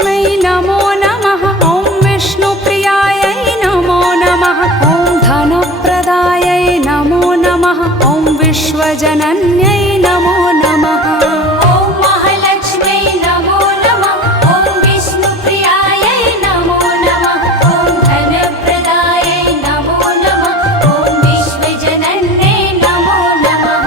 महालक्ष्म्यै नमो नमः। ॐ विष्णुप्रियायै नमो नमः। ॐ धनप्रदायै नमो नमः। ॐ विश्वजनन्यै नमो नमः। ॐ महालक्ष्म्यै नमो नमः। ॐ विष्णुप्रियायै नमो नमः। ॐ धनप्रदायै नमो नमः। ॐ विश्वजनन्यै नमो नमः।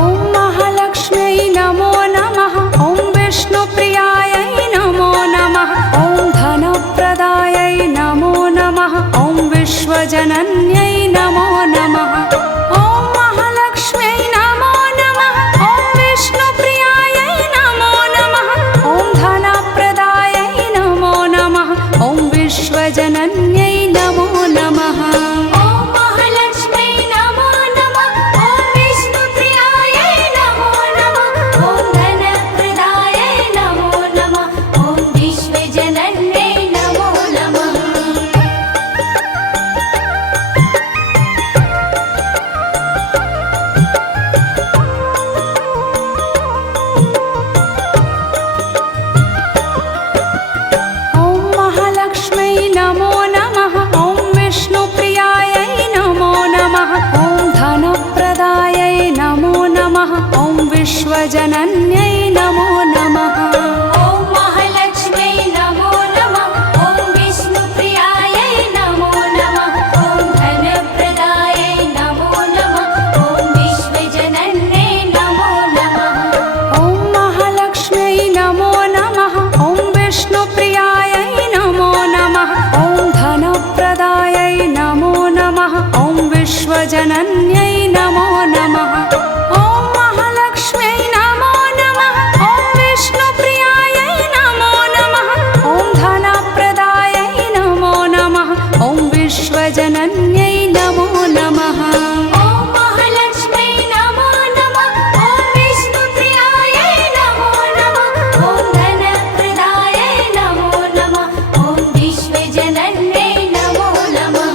ॐ महालक्ष्म्यै नमो नमः। ॐ विष्णुप्रियायै नमो नमः। ॐ धनप्रदायै नमो नमः। ॐ विश्वजनन्यै नमो नमः। ॐ महालक्ष्म्यै नमो नमः। ॐ विष्णुप्रियायै नमो नमः। ॐ धनप्रदायै नमो नमः। ॐ विश्वजनन्यै नमो नमः। ॐ महालक्ष्म्यै नमो नमः। ॐ विष्णुप्रियायै नमो नमः। ॐ धनप्रदायै नमो नमः। ॐ विश्वजनन्यै नमो नमः। ॐ महालक्ष्म्यै नमो नमः। ॐ विष्णुप्रियायै नमो नमः। ॐ धनप्रदायै नमो नमः। ॐ विश्वजनन्यै नमो नमः। ॐ महालक्ष्म्यै नमो नमः। ॐ विष्णुप्रियायै नमो नमः। ॐ धनप्रदायै नमो नमः। ॐ विश्वजनन्यै नमो नमः। ॐ महालक्ष्म्यै नमो नमः। ॐ विष्णुप्रियायै नमो नमः। ॐ धनप्रदायै नमो नमः। ॐ विश्वजनन्यै नमो नमः। ॐ महालक्ष्म्यै नमो नमः। ॐ विष्णुप्रियायै नमो नमः। ॐ धनप्रदायै नमो नमः। ॐ विश्वजनन्यै नमो नमः। ॐ महालक्ष्म्यै नमो नमः। ॐ विष्णुप्रियायै नमो नमः। ॐ धनप्रदायै नमो नमः। ॐ विश्वजनन्यै नमो नमः।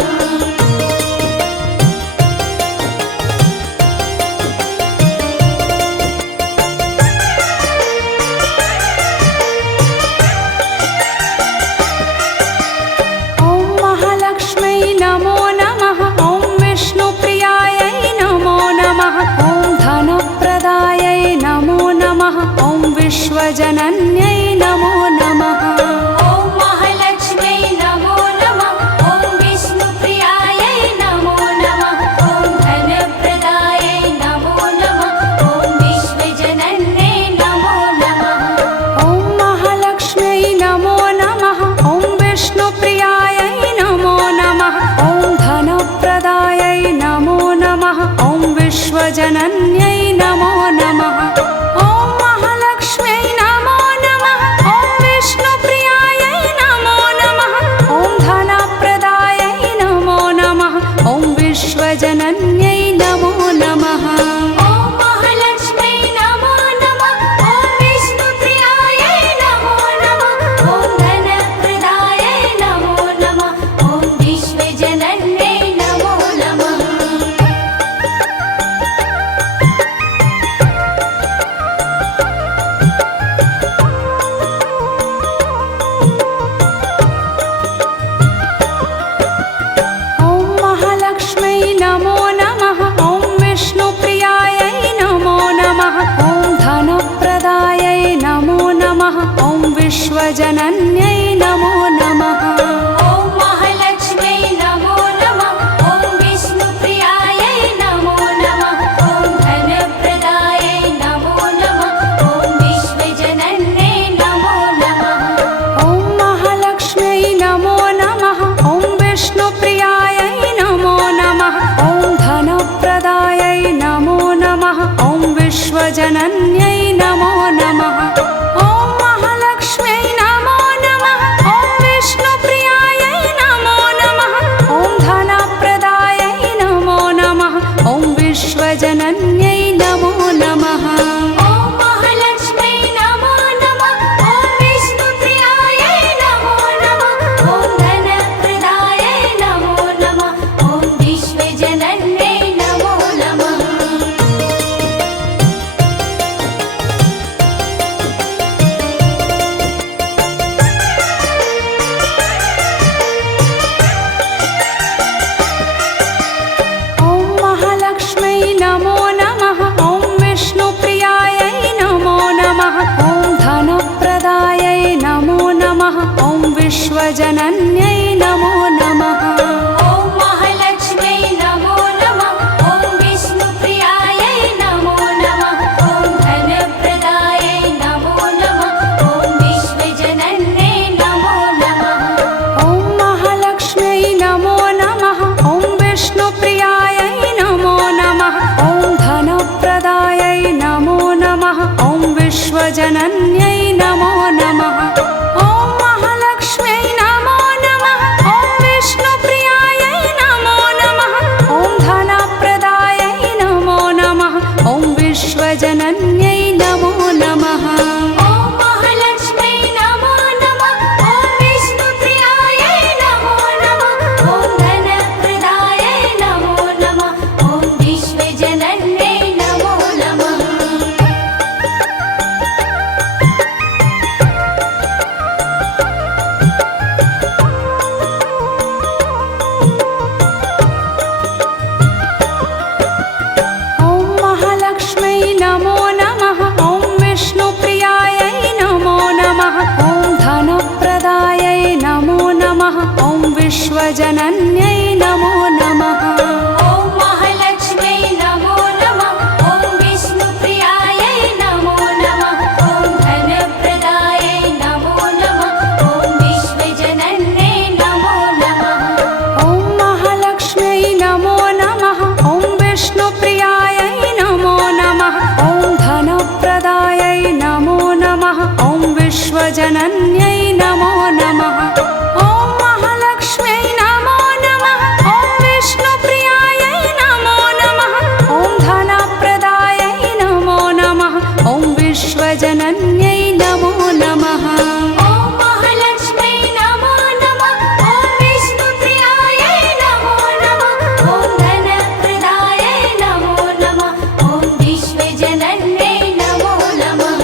ॐ महालक्ष्म्यै नमो नमः। ॐ विष्णुप्रियायै नमो नमः। ॐ धनप्रदायै नमो नमः। ॐ विश्वजनन्यै नमो नमः। ॐ महालक्ष्म्यै नमो नमः। ॐ विष्णुप्रियायै नमो नमः। ॐ धनप्रदायै नमो नमः। ॐ विश्वजनन्यै नमो नमः। ॐ महालक्ष्म्यै नमो नमः। ॐ विष्णुप्रियायै नमो नमः। ॐ धनप्रदायै नमो नमः। ॐ विश्वजनन्यै नमो नमः। ॐ महालक्ष्म्यै नमो नमः। ॐ विष्णुप्रियायै नमो नमः। ॐ धनप्रदायै नमो नमः। ॐ विश्वजनन्यै नमो नमः। ॐ महालक्ष्म्यै नमो नमः। ॐ विष्णुप्रियायै नमो नमः। ॐ धनप्रदायै नमो नमः। ॐ विश्वजनन्यै नमो नमः। ॐ महालक्ष्म्यै नमो नमः। ॐ विष्णुप्रियायै नमो नमः। ॐ धनप्रदायै नमो नमः। ॐ विश्वजनन्यै नमो नमः। ॐ महालक्ष्म्यै नमो नमः। ॐ विष्णुप्रियायै नमो नमः। ॐ धनप्रदायै नमो नमः। ॐ विश्वजनन्यै नमो नमः। ॐ महालक्ष्म्यै नमो नमः। ॐ विष्णुप्रियायै नमो नमः। ॐ धनप्रदायै नमो नमः। ॐ विश्वजनन्यै नमो नमः। ॐ महालक्ष्म्यै नमो नमः। विश्वजनन्यै नमो नमः। ॐ महालक्ष्म्यै नमो नमः। ॐ विष्णुप्रियायै नमो नमः। ॐ धनप्रदायै नमो नमः। ॐ विश्वजनन्यै नमो नमः। ॐ महालक्ष्म्यै नमो नमः। ॐ विष्णुप्रियायै नमो नमः। ॐ धनप्रदायै नमो नमः। ॐ विश्वजनन्यै नमो नमः। ॐ महालक्ष्म्यै नमो नमः। ॐ विष्णुप्रियायै नमो नमः। ॐ धनप्रदायै नमो नमः। ॐ विश्वजनन्यै नमो नमः। ॐ महालक्ष्म्यै नमो नमः। ॐ विष्णुप्रियायै नमो नमः। ॐ धनप्रदायै नमो नमः। ॐ विश्वजनन्यै नमो नमः। ॐ महालक्ष्म्यै नमो नमः। ॐ विष्णुप्रियायै नमो नमः। ॐ धनप्रदायै नमो नमः। ॐ विश्वजनन्यै नमो नमः। ॐ महालक्ष्म्यै नमो नमः। ॐ विष्णुप्रियायै नमो नमः। ॐ धनप्रदायै नमो नमः। ॐ विश्वजनन्यै नमो नमः। ॐ महालक्ष्म्यै नमो नमः। ॐ विष्णुप्रियायै नमो नमः। ॐ धनप्रदायै नमो नमः। ॐ विश्वजनन्यै नमो नमः। ॐ महालक्ष्म्यै नमो नमः। ॐ विष्णुप्रियायै नमो नमः। ॐ धनप्रदायै नमो नमः। ॐ विश्वजनन्यै नमो नमः। ॐ महालक्ष्म्यै नमो नमः। ॐ विष्णुप्रियायै नमो नमः। ॐ धनप्रदायै नमो नमः। ॐ विश्वजनन्यै नमो नमः।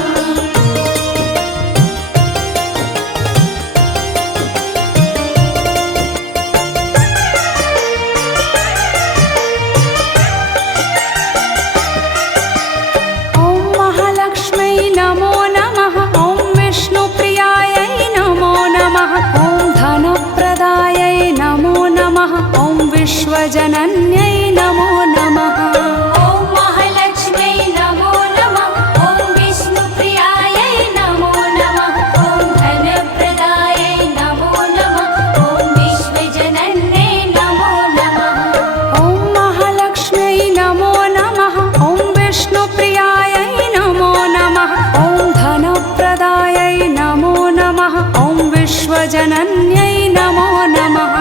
ॐ महालक्ष्म्यै नमो नमः। ॐ विष्णुप्रियायै नमो नमः। ॐ धनप्रदायै नमो नमः। ॐ विश्वजनन्यै नमो नमः। ॐ महालक्ष्म्यै नमो नमः। ॐ विष्णुप्रियायै नमो नमः। ॐ धनप्रदायै नमो नमः। ॐ विश्वजनन्यै नमो नमः। ॐ महालक्ष्म्यै नमो नमः। ॐ विष्णुप्रियायै नमो नमः। ॐ धनप्रदायै नमो नमः। ॐ विश्वजनन्यै नमो नमः।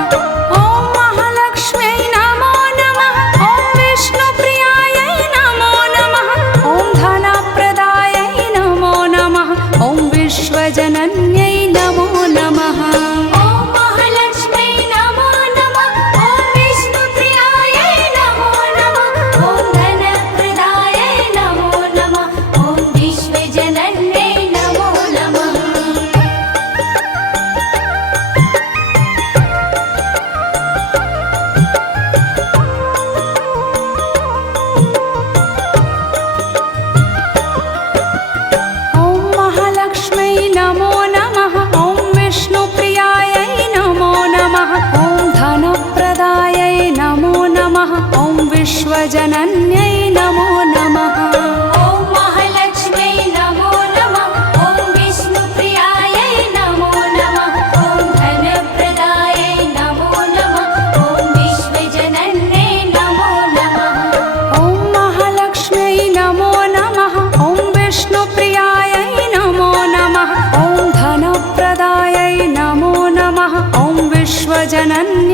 ॐ महालक्ष्म्यै नमो नमः। ॐ विष्णुप्रियायै नमो नमः। ॐ धनप्रदायै नमो नमः। ॐ विश्वजनन्यै नमो नमः। ॐ महालक्ष्म्यै नमो नमः। ॐ विष्णुप्रियायै नमो नमः। ॐ धनप्रदायै नमो नमः। ॐ विश्वजनन्यै नमो नमः। ॐ महालक्ष्म्यै नमो नमः। ॐ विष्णुप्रियायै नमो नमः। ॐ धनप्रदायै नमो नमः। ॐ विश्वजनन्यै नमो नमः। ॐ महालक्ष्म्यै नमो नमः। ॐ विष्णुप्रियायै नमो नमः। ॐ धनप्रदायै नमो नमः। ॐ विश्वजनन्यै नमो नमः। ॐ महालक्ष्म्यै नमो नमः। ॐ विष्णुप्रियायै नमो नमः। ॐ धनप्रदायै नमो नमः। ॐ विश्वजनन्यै